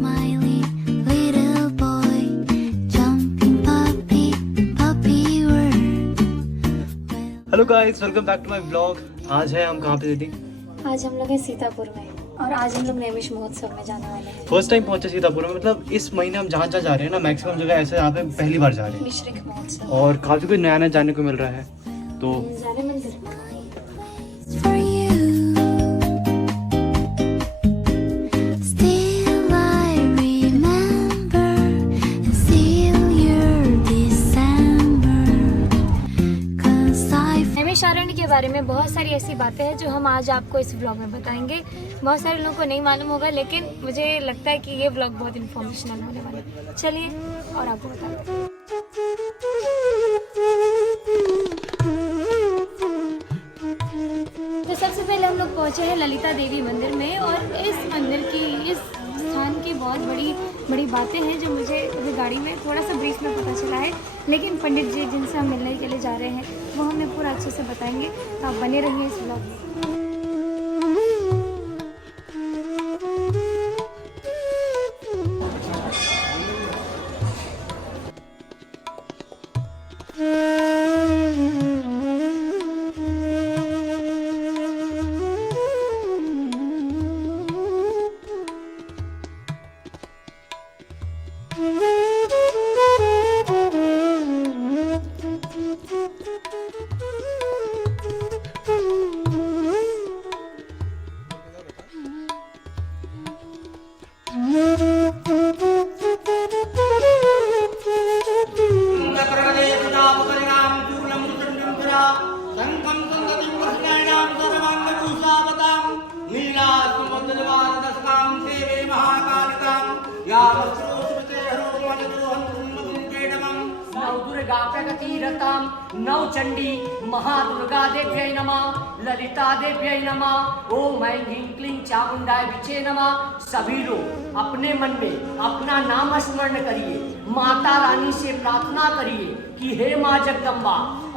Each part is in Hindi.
smiley little boy, jumping puppy, puppy word. Hello guys, welcome back to my blog. आज है हम कहाँ पे दीदी? आज हम लोग हैं सीतापुर में और आज हम लोग नैमिष महोत्सव में जाने वाले हैं। फर्स्ट टाइम पहुंचे सीतापुर में। मतलब इस महीने हम जहाँ जहाँ जा रहे हैं ना, मैक्सिमम जगह ऐसे यहाँ पे पहली बार जा रहे हैं मिश्रिक महोत्सव और काफ़ी कुछ नया नया जाने को मिल रहा है। तो जाने मंदिर For you, still I remember and still your December, 'cause I Naimisharanya के बारे में बहुत सारी ऐसी बातें हैं जो हम आज आपको इस व्लॉग में बताएंगे। बहुत सारे लोगों को नहीं मालूम होगा, लेकिन मुझे लगता है कि ये व्लॉग बहुत इन्फॉर्मेशनल होने वाला है। चलिए और आपको बताते हैं। तो सबसे पहले हम लोग पहुंचे हैं ललिता देवी मंदिर में और इस मंदिर की, इस स्थान की बहुत बड़ी बातें हैं जो मुझे अभी गाड़ी में थोड़ा सा ब्रीफ में पता चला है, लेकिन पंडित जी जिनसे हम मिलने के लिए जा रहे हैं वो हमें पूरा अच्छे से बताएंगे। तो आप बने रहिए इस ब्लॉग में। नौ चंडी महादुर्गा देव्यै नमः, ललिता देव्यै नमः, ओम ऐं ह्रीं क्लीं चामुंडाय विचे नमः। सभी लोग अपने मन में अपना नाम स्मरण करिए, माता रानी से प्रार्थना करिए कि हे माँ जगदम्बा,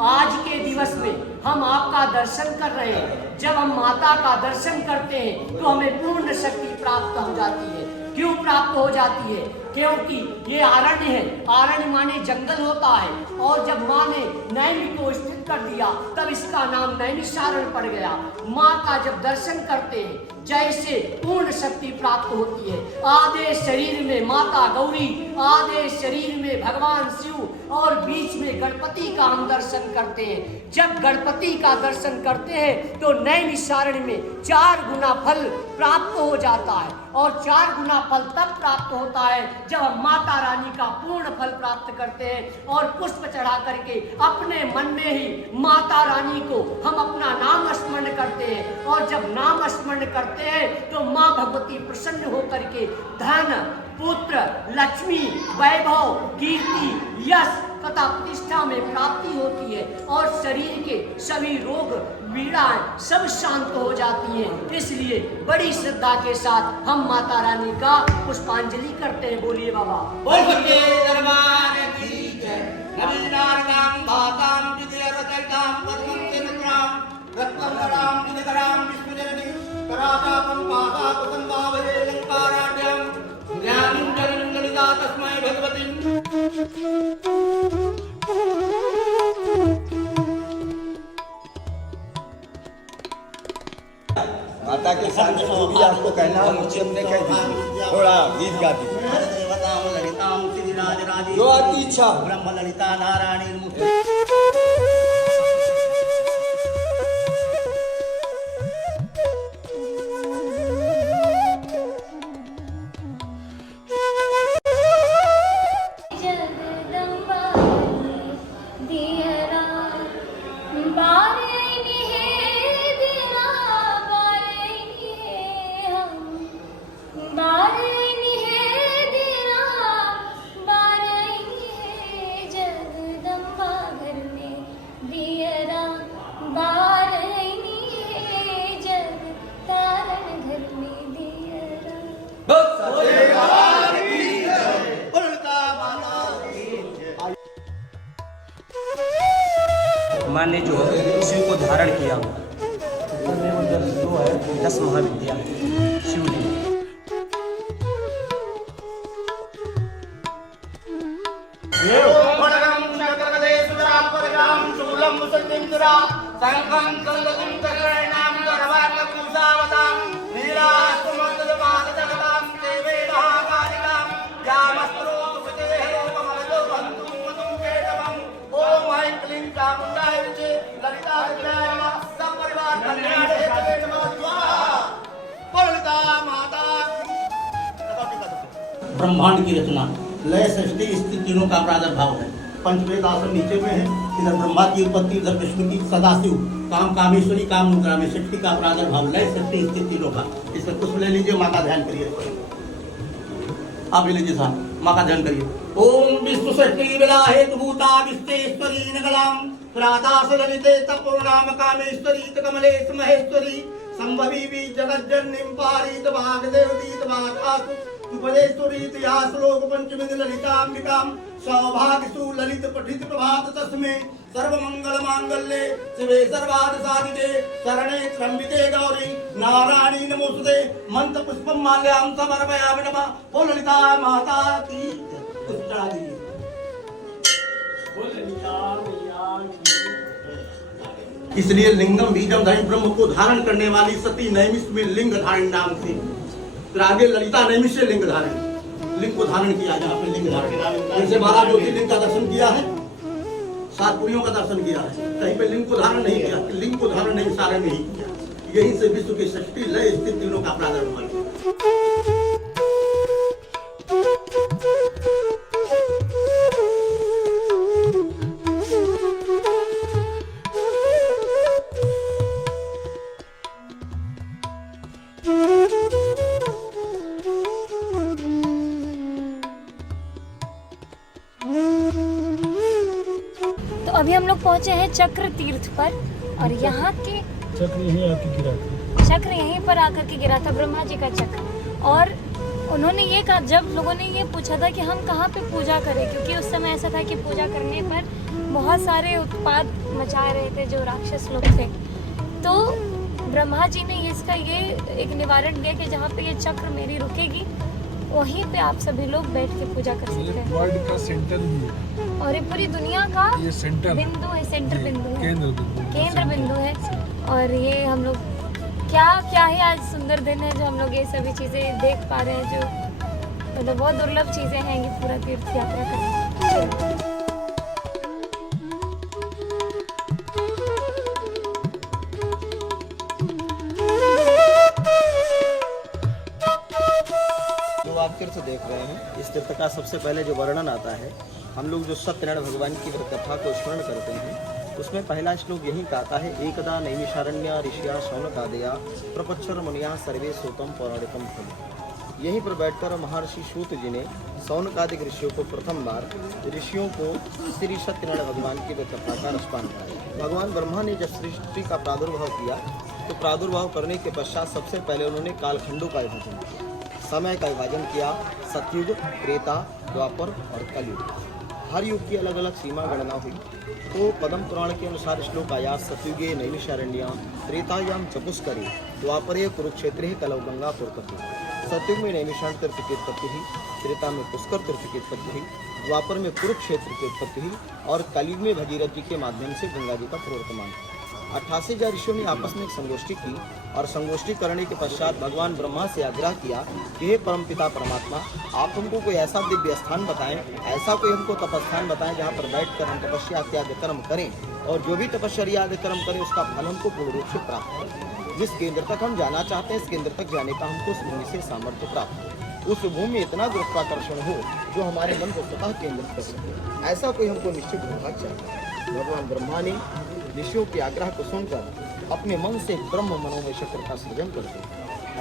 आज के दिवस में हम आपका दर्शन कर रहे हैं। जब हम माता का दर्शन करते हैं तो हमें पूर्ण शक्ति प्राप्त हो जाती है। क्यों प्राप्त हो जाती है? क्योंकि ये आरण्य है। आरण्य माने जंगल होता है और जब माँ ने नैमी को स्थित कर दिया तब इसका नाम नैमिषारण्य पड़ गया। माँ का जब दर्शन करते हैं जैसे पूर्ण शक्ति प्राप्त होती है। आधे शरीर में माता गौरी, आधे शरीर में भगवान शिव और बीच में गणपति का हम दर्शन करते हैं। जब गणपति का दर्शन करते हैं तो नैमिषारण्य में 4 गुना फल प्राप्त हो जाता है और 4 गुना फल तब प्राप्त होता है जब हम माता रानी का पूर्ण फल प्राप्त करते हैं और पुष्प चढ़ा करके अपने मन में ही माता रानी को हम अपना नाम स्मरण करते हैं। और जब नाम स्मरण करते हैं तो माँ भगवती प्रसन्न होकर के धन, पुत्र, लक्ष्मी, वैभव, कीर्ति, यश तथा प्रतिष्ठा में प्राप्ति होती है और शरीर के सभी रोग पीड़ाएं सब शांत हो जाती हैं। इसलिए बड़ी श्रद्धा के साथ हम माता रानी का पुष्पांजलि करते हैं। बोलिए बाबा। बोल सके दरबार की जय। नवीनार्गाम भाताम विद्यारतैताम पद्मंतिनत्राम रत्नमराम विदगराम विष्णुजननी करातापम पादाकुतं भावये लंकाराढ्यं ज्ञानं जनं ललिता तस्मै भगवती। माता के साथ जो भी आपको कहना है मुझे अपने कह दीजिए। थोड़ा गीत गा दीजिए जो आपकी इच्छा। ब्रह्म ललिता नारायणी माँ ने जो शिव को धारण किया, 10 महाविद्या शिवलिंग। वडगं शक्रगदे सुरापरगां शूलं मुसल्लिंदुरा संघं संगतिं चक्रणां दरवाककुसावतां नीलास्तुमद्दमादजगतां देवे महाकालिकां यामस्त्रो सुविदेहरोकमलजो बन्धुं मधुं केटवम् ॐ ऐं क्लीं चामुण्डाय विचे ललिताय नमः सपरिवार कल्याण हेतवे नमः स्वाहा ललिता माता ब्रह्मांड की रचना लय सृष्टि स्थिति तीनों का प्रादुर्भाव है। पंचवेद आसन नीचे में है, इधर ब्रह्मा की उत्पत्ति, इधर विष्णु की, सदाशिव काम कामेश्वरी काम मुद्रा में सृष्टि का प्रादुर्भाव लय सृष्टि स्थिति तीनों का। इसमें पुष्प ले लीजिए, माँ का ध्यान करिए। आप ले लीजिए साहब, माँ का ध्यान करिए। ओम विष्णु सृष्टि विला हेतु भूता विश्वेश्वरी नगलाम प्रादास ललिते तपोर्णाम कामेश्वरी कमलेश महेश्वरी संभवी भी जगत जननीं पारित भाग देवतीत भागासु उपदेशुरीत या श्लोक पंचमी ललितांबिकां सौभाग्यसु ललित पठित प्रभात तस्मै सर्वमंगल मांगल्ये शिवे सर्वार्थ साधिके शरणे त्र्यंबिके गौरी नारायणी नमोस्तुते मंत्र पुष्पम माल्यां समर्पयामि नमः। ओ ललिता माता की पुष्प चढ़ा दीजिए। इसलिए लिंगम बीजम धरि ब्रह्म को धारण करने वाली सती नैमिष में लिंग धारण नाम से, फिर आगे ललिता नैमिष से लिंग धारण, लिंग को धारण किया जहाँ पे लिंग धारण। जैसे महाराज ज्योतिर्लिंग का दर्शन किया है, 7 पुरियों का दर्शन किया है, कहीं पे लिंग को धारण नहीं किया, लिंग को धारण नहीं सारे में ही किया। यही से विश्व की सृष्टि लय स्थिति तीनों का प्रादुर्भाव है। तो अभी हम लोग पहुंचे हैं चक्र तीर्थ पर और यहाँ के चक्र यहीं आके गिरा था। चक्र यहीं पर आकर के गिरा था, ब्रह्मा जी का चक्र। और उन्होंने ये कहा, जब लोगों ने ये पूछा था कि हम कहाँ पे पूजा करें, क्योंकि उस समय ऐसा था कि पूजा करने पर बहुत सारे उत्पात मचा रहे थे जो राक्षस लोग थे। तो ब्रह्मा जी ने इसका ये एक निवारण दिया कि जहाँ पे ये चक्र मेरी रुकेगी वहीं पे आप सभी लोग बैठ के पूजा कर सकते हैं। वर्ल्ड का सेंटर भी है, और ये पूरी दुनिया का ये सेंटर बिंदु है, सेंटर बिंदु है, केंद्र बिंदु है। और ये हम लोग क्या ही आज सुंदर दिन है जो हम लोग ये सभी चीज़ें देख पा रहे हैं, जो मतलब बहुत दुर्लभ चीज़ें हैं ये पूरा तीर्थ यात्रा करना। जो आप तीर्थ देख रहे हैं, इस तीर्थ का सबसे पहले जो वर्णन आता है, हम लोग जो सत्यनारायण भगवान की व्रत कथा को स्मरण करते हैं, उसमें पहला श्लोक यही कहता है, एकदा नैमिषारण्य ऋषिया शौनकादया प्रपच्छर मुनिया सर्वे सोतम पौराणिकम फल। यहीं पर बैठकर महर्षि सूत जी ने शौनकादिक ऋषियों को प्रथम बार ऋषियों को श्री सत्यनारायण भगवान की व्रत कथा का रसपान कराया। भगवान ब्रह्मा ने जब सृष्टि का प्रादुर्भाव किया तो प्रादुर्भाव करने के पश्चात सबसे पहले उन्होंने कालखंडों का विभाजन किया, समय का विभाजन किया, सतयुग, त्रेता, द्वापर और कलयुग। हर युग की अलग अलग सीमा गणना हुई। तो पद्म पुराण के अनुसार श्लोक आया, सतयुगे नैमिषारण्य त्रेतायाम चपुष्करे द्वापरे कुरुक्षेत्रे कलौ गंगा पुरकते। सतयुग में नैमिषारण्य तीर्थ की उत्पत्ति हुई, त्रेता में पुष्कर तीर्थ की उत्पत्ति हुई, द्वापर में कुरुक्षेत्र की उत्पत्ति हुई और कलयुग में भगीरथ जी के माध्यम से गंगा जी का प्रवर्तमान। 88,000 ऋषियों ने आपस में एक संगोष्ठी की और संगोष्ठी करने के पश्चात भगवान ब्रह्मा से आग्रह किया कि हे परमपिता परमात्मा, आप हमको कोई ऐसा दिव्य स्थान बताएं, ऐसा कोई हमको तपस्थान बताएं जहाँ पर बैठकर हम तपस्या आदि कर्म करें और जो भी तपस्या आदि कर्म करें उसका फल हमको पूर्ण रूप से प्राप्त हो। जिस केंद्र तक हम जाना चाहते हैं, इस केंद्र तक जाने का हमको उस भूमि से सामर्थ्य प्राप्त हो, उस भूमि में इतना गुरुत्वाकर्षण हो जो हमारे मन को स्वतः केंद्रित कर सके, ऐसा कोई हमको निश्चित विभाग चाहिए। भगवान ब्रह्मा ने ऋषियों के आग्रह को सुनकर अपने मन से ब्रह्म मनोमय चक्र का सृजन करते हैं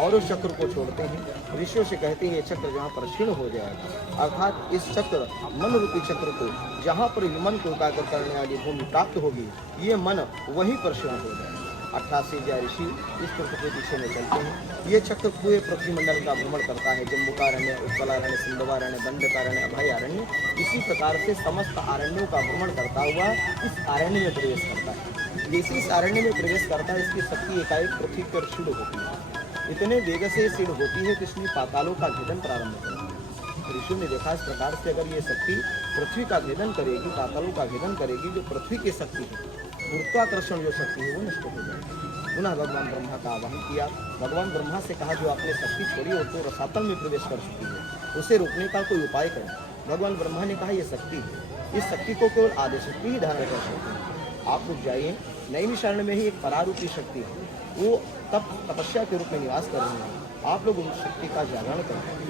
और उस चक्र को छोड़ते हैं। ऋषियों से कहते हैं ये चक्र जहाँ पर क्षीण हो जाएगा, अर्थात इस चक्र मन रूपी चक्र को जहाँ पर मन को एकाग्र करने वाली भूमि प्राप्त होगी, ये मन वहीं पर क्षीण हो जाएगा। 88,000 ऋषि इस चक्र के पीछे में चलते हैं। ये चक्र पूरे पृथ्वी मंडल का भ्रमण करता है, जम्बूकारण्य, उत्पलारण्य, सिंधवारण्य, दंडकारण्य, अभयारण्य, इसी प्रकार से समस्त आरण्यों का भ्रमण करता हुआ इस आरण्य में प्रवेश करता है। जैसे इस आरण्य में प्रवेश करता है, इसकी शक्ति एकाएक पृथ्वी पर क्षीण होती है। इतने वेग से क्षीण होती है कि इसने पातालों का भेदन प्रारंभ कर दिया। ऋषियों ने देखा इस प्रकार से अगर ये शक्ति पृथ्वी का भेदन करेगी, पातालों का भेदन करेगी, जो पृथ्वी की शक्ति है, गुरुत्वाकर्षण जो शक्ति है वो नष्ट हो जाएगी। पुनः भगवान ब्रह्मा का आवाहन किया। भगवान ब्रह्मा से कहा जो आपने शक्ति छोड़ी हो तो रसातल में प्रवेश कर चुकी है, उसे रोकने का कोई उपाय करें। भगवान ब्रह्मा ने कहा ये शक्ति है, इस शक्ति को केवल आदिशक्ति ही धारण कर सकती है। आप रुक जाइए, नैमिषारण्य में ही एक परारूपी शक्ति है, वो तपस्या के रूप में निवास कर रही है। आप लोग उस शक्ति का जागरण करते हैं।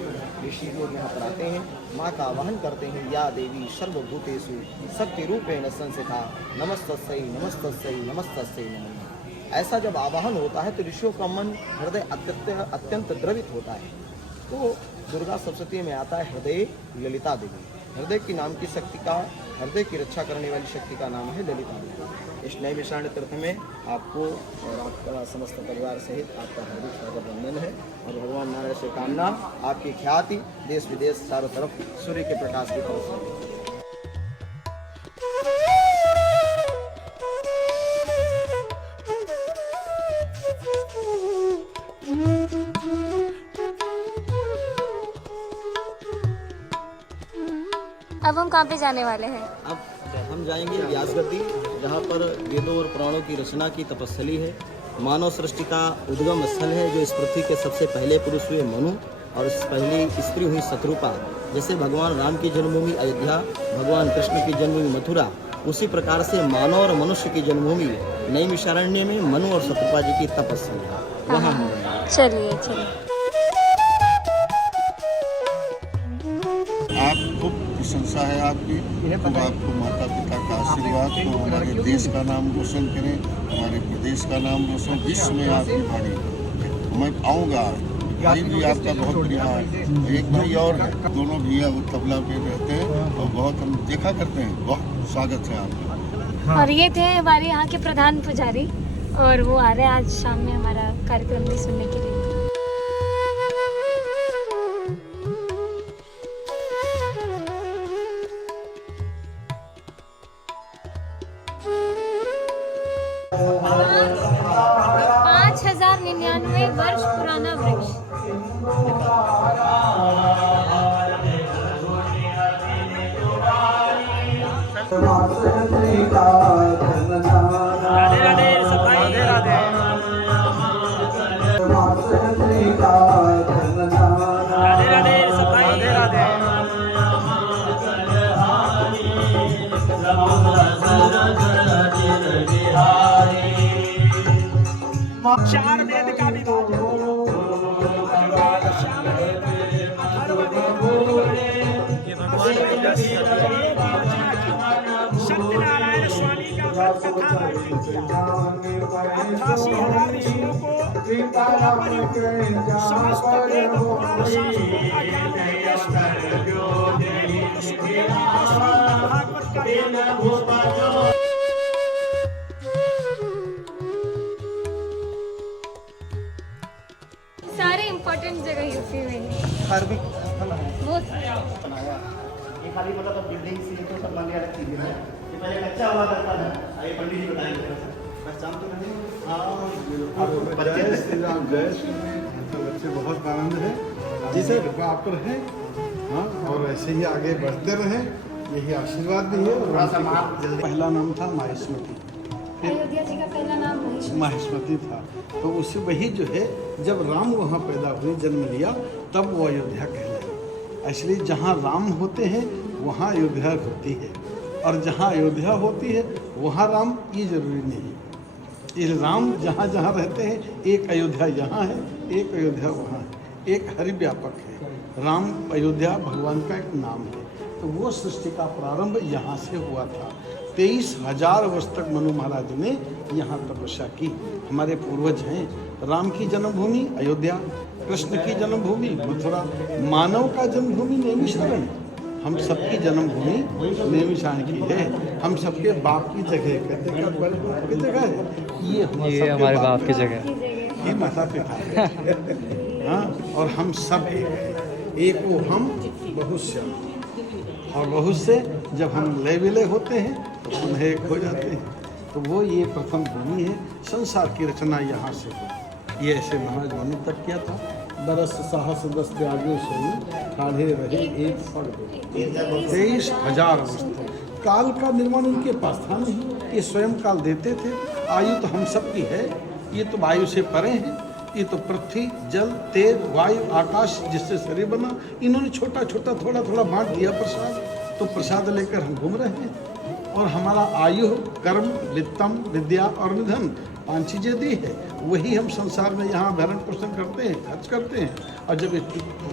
ऋषि लोग यहाँ पर आते हैं, माँ का आवाहन करते हैं, या देवी सर्वभूतेषु शक्ति रूपेण संस्थिता नमस्तस्यै नमस्तस्यै नमस्तस्यै नमः। ऐसा जब आवाहन होता है तो ऋषियों का मन हृदय अत्यंत द्रवित होता है। तो दुर्गा सप्तशती में आता है हृदय ललिता देवी। हृदय की नाम की शक्ति का, हृदय की रक्षा करने वाली शक्ति का नाम है ललिता देवी। इस नैमिषारण्य तीर्थ में आपको और आपका समस्त परिवार सहित आपका हार्दिक स्वागत वंदन है। और भगवान नारायण से कामना आपकी ख्याति देश विदेश चारों तरफ सूर्य के प्रकाश की तरफ से। अब हम कहाँ पे जाने वाले हैं? अब हम जाएंगे व्यास गद्दी, जहाँ पर वेदों और पुराणों की रचना की तपस्थली है। मानव सृष्टि का उद्गम स्थल है, जो इस पृथ्वी के सबसे पहले पुरुष हुए मनु और पहली स्त्री हुई शत्रुपा। जैसे भगवान राम की जन्मभूमि अयोध्या, भगवान कृष्ण की जन्मभूमि मथुरा, उसी प्रकार से मानव और मनुष्य की जन्मभूमि नैमिषारण्य में मनु और शत्रुपा जी की तपस्थली है, वहाँ हम जाएंगे। चलिए चलिए। आपको प्रशंसा है आपकी, तो आपको माता पिता का आशीर्वाद, तो हमारे देश का नाम रोशन करें, हमारे प्रदेश का नाम रोशन, विश्व में आपकी वाणी। मैं आऊँगा, भाई भी आपका बहुत बढ़िया है। एक भाई और है, दोनों भैया वो तबला पे रहते हैं और बहुत हम देखा करते हैं। बहुत स्वागत है आपका। और ये थे हमारे यहाँ के प्रधान पुजारी, और वो आ रहे हैं आज शाम में हमारा कार्यक्रम भी सुनने के लिए। वर्ष पुराना वृक्ष। राधे राधे सफाई, राधे राधे राधे राधे सफाई, राधे राधे। चार वेद का विभाजन, सत्यनारायण स्वामी का व्रत कथा वर्णन किया। 88,000 ऋषियों को समस्त वेद पुराण शास्त्रों का ज्ञान उपदेश भागवत का ज्ञान। सारे इम्पोर्टेंट जगह यूपी में धार्मिक स्थल है वो बनाया। ये खाली मतलब बिल्डिंग सी तो सब मंदिर रखी हुई है। ये पहले कच्चा हुआ करता था, ये पंडित जी बताएंगे। पहचान तो नहीं? हाँ, जय श्री राम, जय श्री राम। बच्चे बहुत आनंद है जी सर, कृपा आप पर है। हाँ, और ऐसे ही आगे बढ़ते रहे, यही आशीर्वाद भी है। और पहला नाम था माहेश्वती, अयोध्या जी का पहला नाम माहेश्वती था। तो उसी वही जो है, जब राम वहाँ पैदा हुए, जन्म लिया, तब वो अयोध्या कहलाया। इसलिए जहाँ राम होते हैं वहाँ अयोध्या होती है, और जहाँ अयोध्या होती है वहाँ राम, ये जरूरी नहीं। ये राम जहाँ जहाँ रहते हैं, एक अयोध्या यहाँ है, एक अयोध्या वहाँ है, एक हरि व्यापक है। राम अयोध्या भगवान का एक नाम है। तो वो सृष्टि का प्रारंभ यहाँ से हुआ था। 23,000 वर्ष तक मनु महाराज ने यहाँ तपस्या की। हमारे पूर्वज हैं। राम की जन्मभूमि अयोध्या, कृष्ण की जन्मभूमि मथुरा, मानव का जन्मभूमि नैमिषारण्य। हम सबकी जन्मभूमि नैमिषारण्य की है। हम सबके बाप की जगह, कहते हैं बाप की जगह है, ये हमारे बाप की जगह है, ये माता पिता है। हाँ, और हम सब एक वो हम बहुत से, और बहुत से जब हम लय विलय होते हैं तो हम एक हो जाते हैं। तो वो ये प्रथम भूमि है। संसार की रचना यहाँ से हुई। ये ऐसे महाराज मनु तक किया था। बरस साहस दस त्यागे सोई ठाढ़े रहे एक फड़ 23,000 वर्ष काल का निर्माण इनके पास था नहीं, ये स्वयं काल देते थे। आयु तो हम सबकी है, ये तो वायु से परे हैं, ये तो पृथ्वी जल तेज वायु आकाश जिससे शरीर बना, इन्होंने छोटा छोटा थोड़ा थोड़ा बांट दिया प्रसाद, तो प्रसाद लेकर हम घूम रहे हैं। और हमारा आयु कर्म वित्तम विद्या और निधन 5 चीज़ें दी है, वही हम संसार में यहाँ भरण पोषण करते हैं, खर्च करते हैं, और जब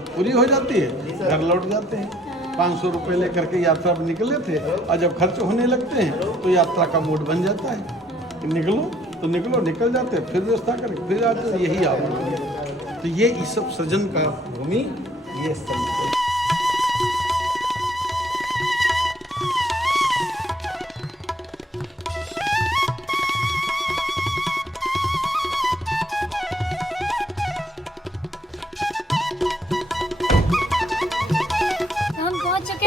पूरी हो जाती है घर लौट जाते हैं। 500 रुपये लेकर के यात्रा पर निकले थे, और जब खर्च होने लगते हैं तो यात्रा का मूड बन जाता है कि निकलो तो निकलो, निकल जाते हैं, फिर व्यवस्था करें, फिर आते हैं, यही आप। तो ये इस सब सृजन का भूमि ये सब।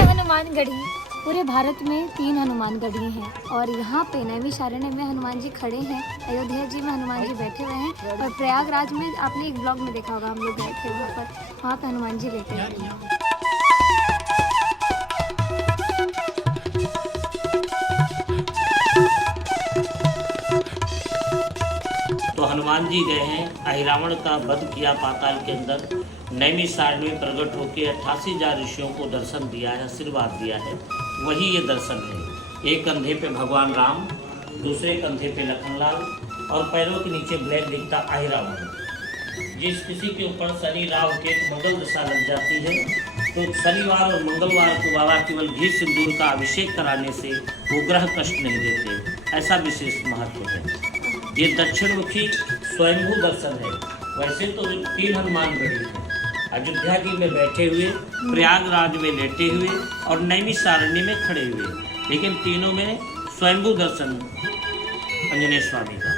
हनुमानगढ़ी। पूरे भारत में 3 हनुमानगढ़ी हैं और यहाँ पे नैमिषारण्य में हनुमान जी खड़े हैं, अयोध्या जी में हनुमान जी बैठे हुए हैं, और प्रयागराज में आपने एक ब्लॉग में देखा होगा, हम लोग गए थे वहाँ पे हनुमान जी लेटे हैं। तो हनुमान जी गए हैं, अहिरावण का वध किया पाताल के अंदर, नैमिषारण्य में प्रकट होकर 88,000 ऋषियों को दर्शन दिया है, आशीर्वाद दिया है, वही ये दर्शन है। एक कंधे पे भगवान राम, दूसरे कंधे पे लखनलाल, और पैरों के नीचे ब्लैक दिखता अहिरावण। जिस किसी के ऊपर शनि राहु केतु मंगल दशा लग जाती है, तो शनिवार और मंगलवार को बाबा केवल घी सिंदूर का अभिषेक कराने से वो ग्रह कष्ट नहीं देते, ऐसा विशेष महत्व है। ये दक्षिणमुखी स्वयंभू दर्शन है। वैसे तो 3 हनुमानगढ़ी हैं, अयोध्या जी में बैठे हुए, प्रयागराज में लेटे हुए और नैमिषारण्य में खड़े हुए, लेकिन तीनों में स्वयंभू दर्शन आंजनेय स्वामी का।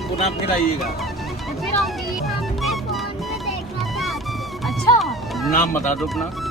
पुनः फिर आइएगा। फिर आऊंगी। हमने फोन में देखा था। अच्छा, नाम बता दो अपना।